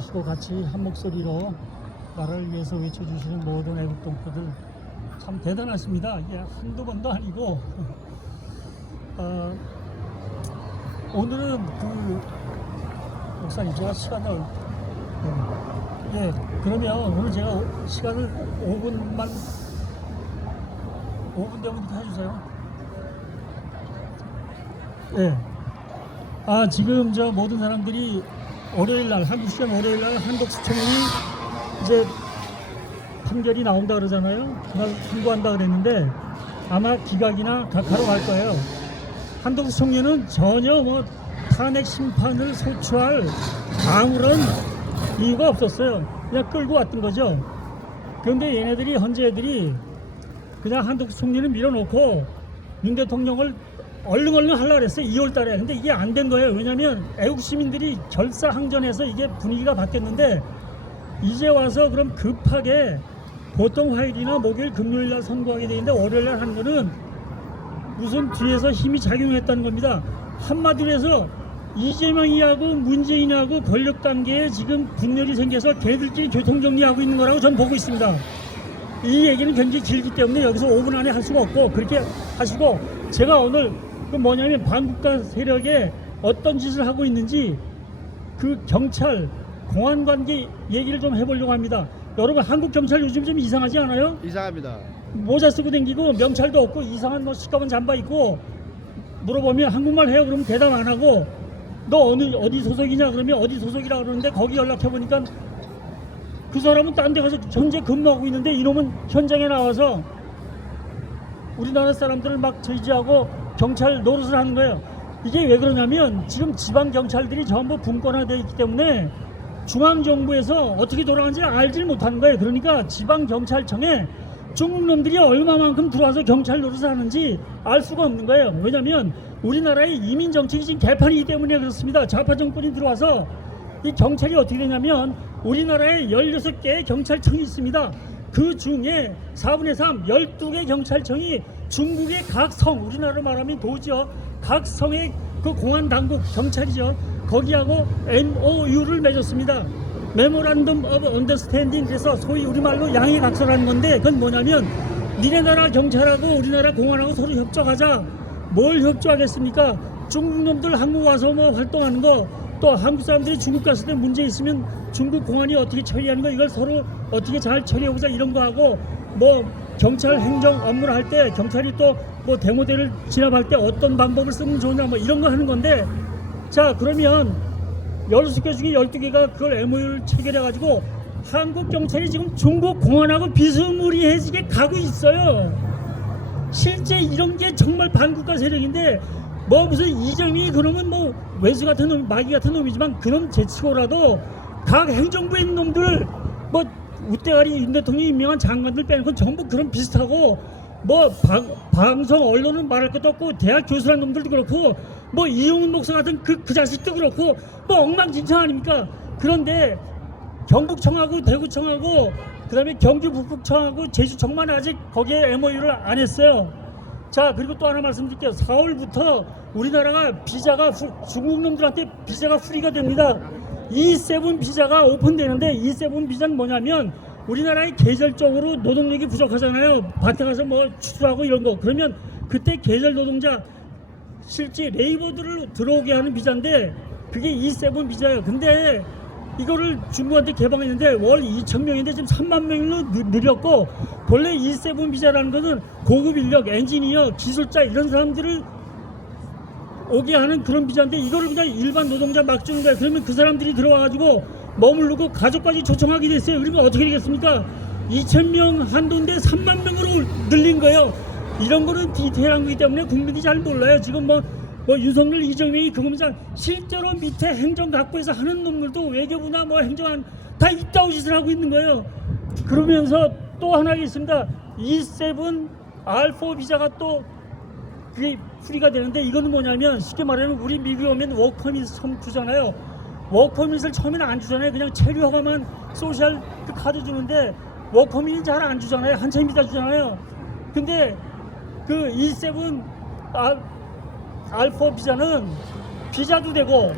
주시고 같이 한 목소리로 나라를 위해서 외쳐주시는 모든 애국 동포들 참 대단하십니다. 이게 한두 번도 아니고 오늘은 목사님 제가 시간을 그러면 오늘 제가 시간을 5분 되면 이렇게 해주세요. 지금 저 모든 사람들이 월요일날 한국 시간 월요일날 한독수청이 이제 판결이 나온다 그러잖아요. 그날 선고한다 그랬는데 아마 기각이나 각하로 갈 거예요. 한독수청에는 전혀 탄핵 심판을 소추할 아무런 이유가 없었어요. 그냥 끌고 왔던 거죠. 그런데 얘네들이 현재 애들이 그냥 한덕수 총리를 밀어놓고 윤 대통령을 얼른 하려고 그랬어요. 2월 달에. 근데 이게 안 된 거예요. 왜냐면 애국 시민들이 결사항전해서 이게 분위기가 바뀌었는데 이제 와서 그럼 급하게 보통 화요일이나 목요일 금요일 날 선고하게 되는데 월요일 날 하는 거는 무슨 뒤에서 힘이 작용했다는 겁니다. 한마디로 해서 이재명이하고 문재인하고 권력 단계에 지금 분열이 생겨서 걔들끼리 교통정리하고 있는 거라고 전 보고 있습니다. 이 얘기는 굉장히 길기 때문에 여기서 5분 안에 할 수가 없고 그렇게 하시고 제가 오늘 뭐냐면 반국가 세력에 어떤 짓을 하고 있는지 그 경찰 공안 관계 얘기를 좀 해보려고 합니다. 여러분 한국 경찰 요즘 좀 이상하지 않아요? 이상합니다. 모자 쓰고 다니고 명찰도 없고 이상한 시커먼 잠바 입고 물어보면 한국말 해요 그러면 대답 안 하고 너 어디 소속이냐 그러면 어디 소속이라 그러는데 거기 연락해 보니까 그 사람은 딴 데 가서 현재 근무하고 있는데 이놈은 현장에 나와서 우리나라 사람들을 막 저지하고 경찰 노릇을 하는 거예요. 이게 왜 그러냐면 지금 지방 경찰들이 전부 분권화되어 있기 때문에 중앙정부에서 어떻게 돌아가는지 알지 못하는 거예요. 그러니까 지방 경찰청에 중국 놈들이 얼마만큼 들어와서 경찰 노릇을 하는지 알 수가 없는 거예요. 왜냐면 우리나라의 이민 정책이 지금 개판이기 때문에 그렇습니다. 좌파 정권이 들어와서 이 경찰이 어떻게 되냐면 우리나라에 16개의 경찰청이 있습니다. 그 중에 4분의 3, 12개 경찰청이 중국의 각 성, 우리나라로 말하면 도지요. 각 성의 그 공안당국 경찰이죠. 거기하고 MOU를 맺었습니다. 메모란덤 오브 언더스탠딩. 그래서 소위 우리말로 양해각서라는 건데 그건 뭐냐면 니네 나라 경찰하고 우리나라 공안하고 서로 협조하자. 뭘 협조하겠습니까? 중국 놈들 한국 와서 활동하는 거, 또 한국 사람들이 중국 갔을 때 문제 있으면 중국 공안이 어떻게 처리하는 거, 이걸 서로 어떻게 잘 처리해보자 이런 거 하고, 경찰 행정 업무를 할 때 경찰이 또 대모대를 진압할 때 어떤 방법을 쓰면 좋냐 이런 거 하는 건데, 자 그러면 16개 중에 12개가 그걸 MOU를 체결해가지고 한국 경찰이 지금 중국 공안하고 비스무리해지게 가고 있어요. 실제 이런 게 정말 반국가 세력인데 무슨 이정미 그놈은 외수 같은 놈, 마귀 같은 놈이지만 그놈 제치고라도 각 행정부에 있는 놈들 우대가리 윤 대통령이 임명한 장관들 빼는 건 전부 그런 비슷하고 방송 언론은 말할 것도 없고 대학 교수라는 놈들도 그렇고 이용훈 목사 같은 그 자식도 그렇고 엉망진창 아닙니까? 그런데 경북청하고 대구청하고 그다음에 경주 북부청하고 제주청만 아직 거기에 MOU를 안 했어요. 자 그리고 또 하나 말씀드릴게요. 4월부터 우리나라가 비자가 중국 놈들한테 비자가 프리가 됩니다. E7 비자가 오픈되는데 E7 비자는 뭐냐면 우리나라에 계절적으로 노동력이 부족하잖아요. 밭에 가서 추수하고 이런 거. 그러면 그때 계절 노동자 실제 레이버들을 들어오게 하는 비자인데 그게 E7 비자예요. 근데 이거를 중국한테 개방했는데 월 2,000명인데 지금 3만 명으로 늘렸고, 본래 E7 비자라는 것은 고급 인력, 엔지니어, 기술자 이런 사람들을 오게 하는 그런 비자인데 이거를 그냥 일반 노동자 막 주는 거예요. 그러면 그 사람들이 들어와가지고 머무르고 가족까지 초청하게 됐어요. 그러면 어떻게 되겠습니까? 2,000명 한도인데 3만 명으로 늘린 거예요. 이런 거는 디테일한 거기 때문에 국민들이 잘 몰라요. 지금 윤석열, 이정명이 그거면 실제로 밑에 행정각부에서 하는 놈들도 외교부나 행정안 다 이따오 짓을 하고 있는 거예요. 그러면서 또 하나 있습니다. E7 R4 비자가 또 그게 프리가 되는데 이거는 뭐냐면 쉽게 말하면 우리 미국에 오면 워크퍼밋 처음 주잖아요. 워크퍼밋을 처음에는 안 주잖아요. 그냥 체류 허가만 소셜 그 카드 주는데 워크퍼밋은 잘 안 주잖아요. 한참 비자 주잖아요. 근데 그 E7 R4 비자는 비자도 되고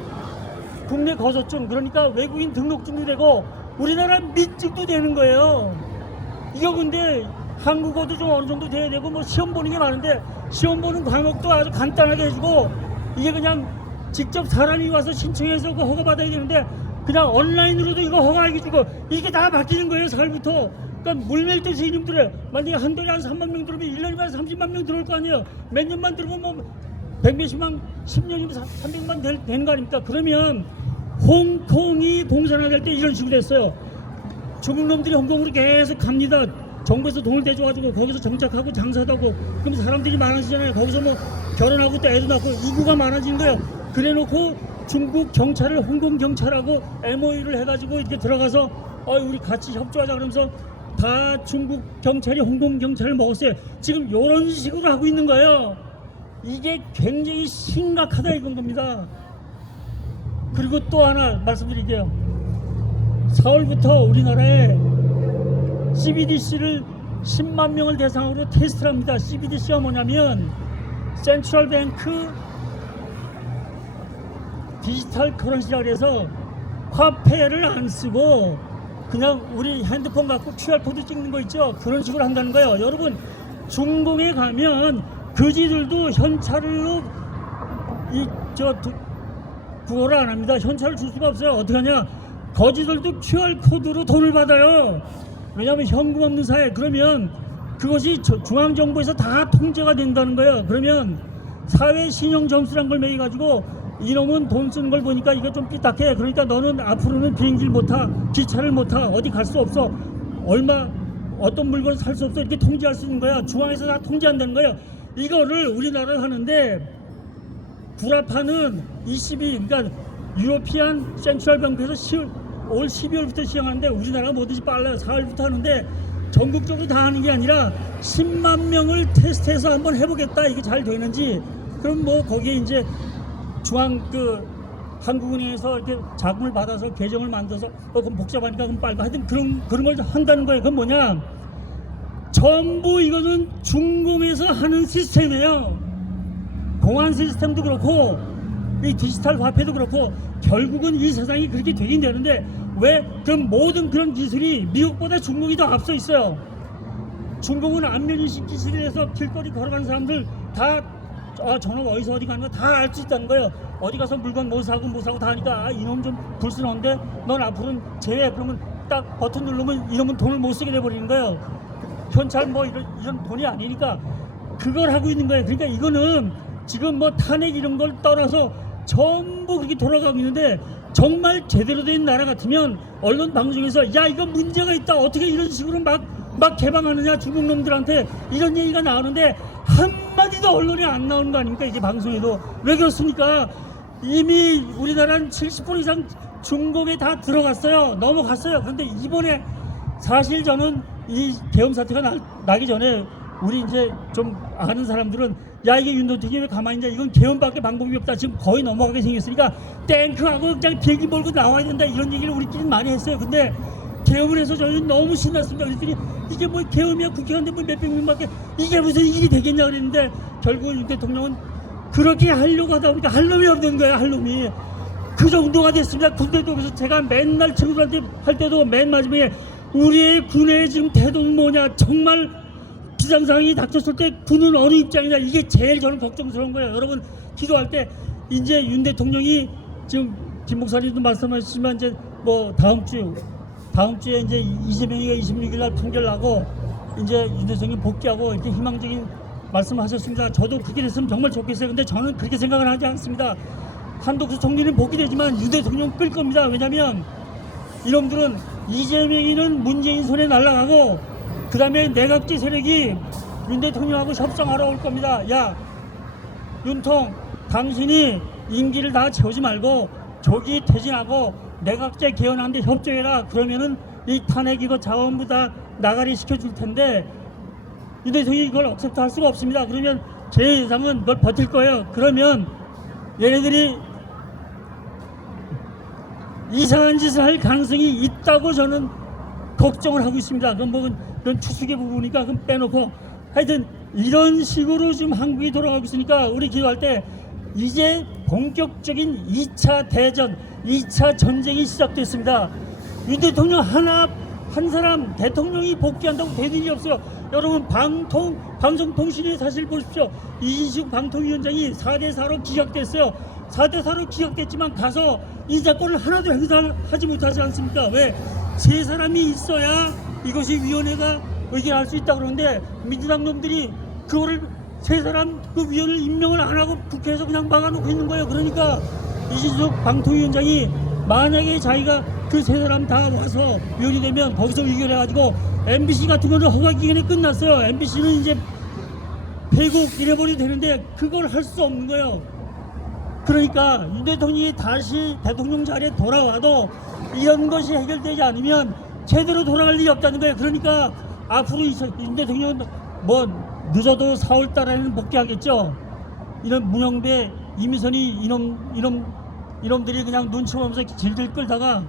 국내 거소증, 그러니까 외국인 등록증도 되고 우리나라 민증도 되는 거예요. 이거 근데 한국어도 좀 어느 정도 돼야 되고 뭐 시험 보는 게 많은데 시험 보는 과목도 아주 간단하게 해주고 이게 그냥 직접 사람이 와서 신청해서 그 허가 받아야 되는데 그냥 온라인으로도 이거 허가해 주고 이게 다 바뀌는 거예요. 4월부터. 그러니까 물밀듯이 이놈들을 만약에 한 달에 한 3만 명 들어오면 1년이면 30만 명 들어올 거 아니에요. 몇 년만 들어오면 뭐 100몇십만 10년이면 300만 되는 거 아닙니까? 그러면 홍콩이 공산화될 때 이런 식으로 됐어요. 중국 놈들이 홍콩으로 계속 갑니다. 정부에서 돈을 대줘가지고 거기서 정착하고 장사도 하고 그럼 사람들이 많아지잖아요. 거기서 뭐 결혼하고 또 애도 낳고 인구가 많아지는 거예요. 그래놓고 중국 경찰을 홍콩 경찰하고 MOU를 해가지고 이렇게 들어가서 우리 같이 협조하자 그러면서 다 중국 경찰이 홍콩 경찰을 먹었어요. 지금 이런 식으로 하고 있는 거예요. 이게 굉장히 심각하다 이건 겁니다. 그리고 또 하나 말씀드릴게요. 4월부터 우리나라에 CBDC를 10만 명을 대상으로 테스트를 합니다. CBDC가 뭐냐면 센트럴 뱅크 디지털 커런시라 그래서 화폐를 안 쓰고 그냥 우리 핸드폰 갖고 QR코드 찍는 거 있죠. 그런 식으로 한다는 거예요. 여러분 중공에 가면 그지들도 현찰로 그거를 안 합니다. 현찰을 줄 수가 없어요. 어떻게 하냐? 거지들도 QR코드로 돈을 받아요. 왜냐하면 현금 없는 사회. 그러면 그것이 중앙정부에서 다 통제가 된다는 거예요. 그러면 사회 신용 점수란 걸 매겨가지고 이놈은 돈 쓰는 걸 보니까 이거 좀 삐딱해. 그러니까 너는 앞으로는 비행기를 못 타, 기차를 못 타, 어디 갈 수 없어. 어떤 물건을 살 수 없어. 이렇게 통제할 수 있는 거야. 중앙에서 다 통제한다는 거예요. 이거를 우리나라가 하는데 구라파는 그러니까 유로피안 센트럴 뱅크에서 올 12월부터 시행하는데 우리나라가 뭐든지 빨라요. 4월부터 하는데 전국적으로 다 하는 게 아니라 10만 명을 테스트해서 한번 해보겠다. 이게 잘 되는지. 그럼 뭐 거기에 이제 한국은행에서 이렇게 자금을 받아서 계정을 만들어서 그럼 복잡하니까 그럼 빨리 하여튼 그런 걸 한다는 거예요. 그건 뭐냐? 전부 이거는 중공에서 하는 시스템이에요. 공안 시스템도 그렇고 이 디지털 화폐도 그렇고 결국은 이 세상이 그렇게 되긴 되는데 왜 그럼 모든 그런 기술이 미국보다 중국이 더 앞서 있어요. 중국은 안면인식 기술에서 길거리 걸어가는 사람들 다 저놈 어디서 어디 가는 거 다 알 수 있다는 거예요. 어디 가서 물건 뭐 사고 다 하니까 이놈 좀 불순한데 넌 앞으로는 제외. 그러면 딱 버튼 누르면 이놈은 돈을 못 쓰게 돼버리는 거예요. 현찰 뭐 이런 돈이 아니니까 그걸 하고 있는 거예요. 그러니까 이거는 지금 뭐 탄핵 이런 걸 떠나서 전부 그렇게 돌아가고 있는데 정말 제대로 된 나라 같으면 언론 방송에서 야 이거 문제가 있다 어떻게 이런 식으로 막 개방하느냐 중국 놈들한테 이런 얘기가 나오는데 한마디도 언론에 안 나오는 거 아닙니까? 이게 방송에도. 왜 그렇습니까? 이미 우리나라는 70% 이상 중국에 다 들어갔어요. 넘어갔어요. 그런데 이번에 사실 저는 이 계엄 사태가 나기 전에 우리 이제 좀 아는 사람들은 야 이게 윤도택이 왜 가만히 있냐, 이건 계엄밖에 방법이 없다, 지금 거의 넘어가게 생겼으니까 탱크하고 그냥 비행기 몰고 나와야 된다, 이런 얘기를 우리끼리 많이 했어요. 근데 계엄을 해서 저는 너무 신났습니다. 그랬더니 이게 뭐 계엄이야, 국회의원데 뭐 몇백 명밖에 이게 무슨 일이 되겠냐 그랬는데 결국은 윤 대통령은 그렇게 하려고 하다 보니까 할 놈이 없는 거야. 할 놈이 그 정도가 됐습니다. 군대도. 그래서 제가 맨날 친구들한테 할 때도 맨 마지막에 우리의 군의 지금 태도는 뭐냐, 정말 비상상황이 닥쳤을 때 군은 어느 입장이냐, 이게 제일 저는 걱정스러운 거예요. 여러분 기도할 때 이제 윤 대통령이 지금 김 목사님도 말씀하셨지만 이제 뭐 다음 주에 이제 이재명이가 26일 날 판결 나고 이제 윤 대통령이 복귀하고 이렇게 희망적인 말씀하셨습니다. 저도 그렇게 됐으면 정말 좋겠어요. 근데 저는 그렇게 생각을 하지 않습니다. 한덕수 총리는 복귀되지만 윤 대통령 끌 겁니다. 왜냐면 이놈들은 이재명이는 문재인 손에 날아가고 그 다음에 내각제 세력이 윤 대통령하고 협상하러 올 겁니다. 야 윤통, 당신이 임기를 다 채우지 말고 조기 퇴진하고 내각제 개헌하는데 협조해라. 그러면은 이 탄핵 이거 자원부 다 나가리 시켜줄 텐데 윤 대통령이 이걸 억셉트 할 수가 없습니다. 그러면 제 예상은 널 버틸 거예요. 그러면 얘네들이 이상한 짓을 할 가능성이 있다고 저는 걱정을 하고 있습니다. 그건 뭐 그런 추측의 부분이니까 그건 빼놓고 하여튼 이런 식으로 지금 한국이 돌아가고 있으니까 우리 기도할 때 이제 본격적인 2차 대전, 2차 전쟁이 시작됐습니다. 윤 대통령 한 사람 대통령이 복귀한다고 되는 일이 없어요. 여러분 방송통신의 사실 보십시오. 이진식 방통위원장이 4대4로 기각됐어요. 4대4로 기각됐지만 가서 인사권을 하나도 행사하지 못하지 않습니까? 왜? 세 사람이 있어야 이것이 위원회가 의결할 수 있다 그러는데 민주당 놈들이 그거를 세 사람 그 위원을 임명을 안 하고 국회에서 그냥 막아놓고 있는 거예요. 그러니까 이진숙 방통위원장이 만약에 자기가 그 세 사람 다 와서 위원이 되면 거기서 의결해가지고 MBC 같은 거는 허가 기간이 끝났어요. MBC는 이제 폐국 이래버려도 되는데 그걸 할 수 없는 거예요. 그러니까 윤 대통령이 다시 대통령 자리에 돌아와도 이런 것이 해결되지 않으면 제대로 돌아갈 일이 없다는 거예요. 그러니까 앞으로 윤 대통령은 뭐 늦어도 4월 달에는 복귀하겠죠. 이런 문영배, 이미선이 이놈들이 그냥 눈치 보면서 질질 끌다가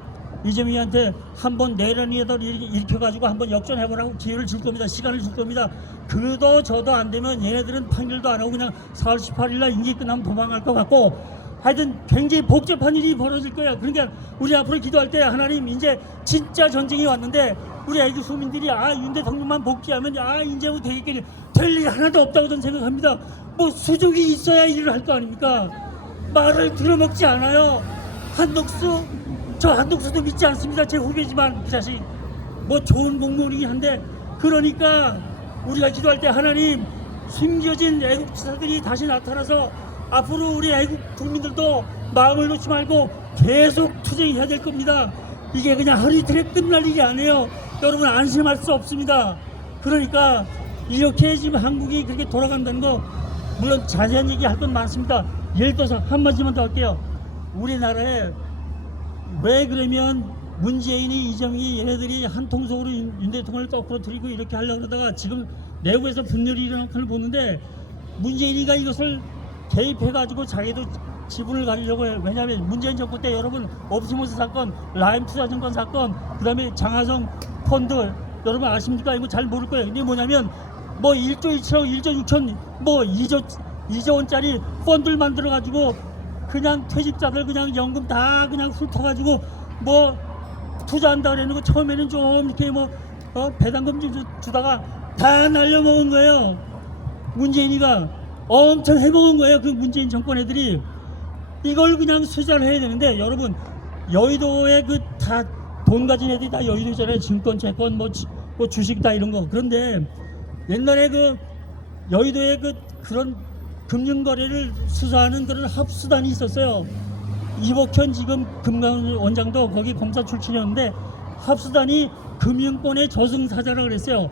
이재명이한테 한번 내란이라도 일으켜가지고 한번 역전해보라고 기회를 줄 겁니다. 시간을 줄 겁니다. 그도 저도 안 되면 얘네들은 판결도 안 하고 그냥 4월 18일날 임기 끝나면 도망갈 것 같고 하여튼 굉장히 복잡한 일이 벌어질 거야. 그러니까 우리 앞으로 기도할 때 하나님 이제 진짜 전쟁이 왔는데 우리 애국 소민들이 윤 대통령만 복귀하면 이제 뭐 되겠겠니. 될 일 하나도 없다고 저는 생각합니다. 뭐 수족이 있어야 일을 할 거 아닙니까? 말을 들어먹지 않아요. 저 한독수도 믿지 않습니다. 제 후배지만 그 자식 뭐 좋은 공무원이긴 한데 그러니까 우리가 기도할 때 하나님 숨겨진 애국지사들이 다시 나타나서 앞으로 우리 애국 국민들도 마음을 놓지 말고 계속 투쟁해야 될 겁니다. 이게 그냥 하루 이틀에 끝날 일이 아니에요. 여러분 안심할 수 없습니다. 그러니까 이렇게 지금 한국이 그렇게 돌아간다는 거 물론 자세한 얘기 할 건 많습니다. 예를 들어서 한마디만 더 할게요. 우리나라에 왜 그러면 문재인이 이정희 얘네들이 한 통속으로 윤 대통령을 거꾸로 들이고 이렇게 하려고 그러다가 지금 내부에서 분열이 일어난 걸 보는데 문재인이가 이것을 개입해가지고 자기도 지분을 가지려고 해요. 왜냐하면 문재인 정권 때 여러분 옵티머스 사건, 라임 투자증권 사건, 그 다음에 장하성 펀드 여러분 아십니까? 이거 잘 모를 거예요. 이게 뭐냐면 뭐 1조 2천억, 1조 6천, 뭐 2조 원짜리 펀드를 만들어가지고 그냥 퇴직자들 그냥 연금 다 그냥 훑어가지고 뭐 투자한다 그러는 거 처음에는 좀 이렇게 배당금 주다가 다 날려먹은 거예요. 문재인이가 엄청 해먹은 거예요. 그 문재인 정권 애들이 이걸 그냥 수사를 해야 되는데 여러분 여의도에 그 다 돈 가진 애들이 다 여의도잖아요. 증권, 채권, 뭐 주식 다 이런 거. 그런데 옛날에 그 여의도에 그런 금융거래를 수사하는 그런 합수단이 있었어요. 이복현 지금 금감원장도 거기 검사 출신이었는데 합수단이 금융권의 저승사자라고 그랬어요.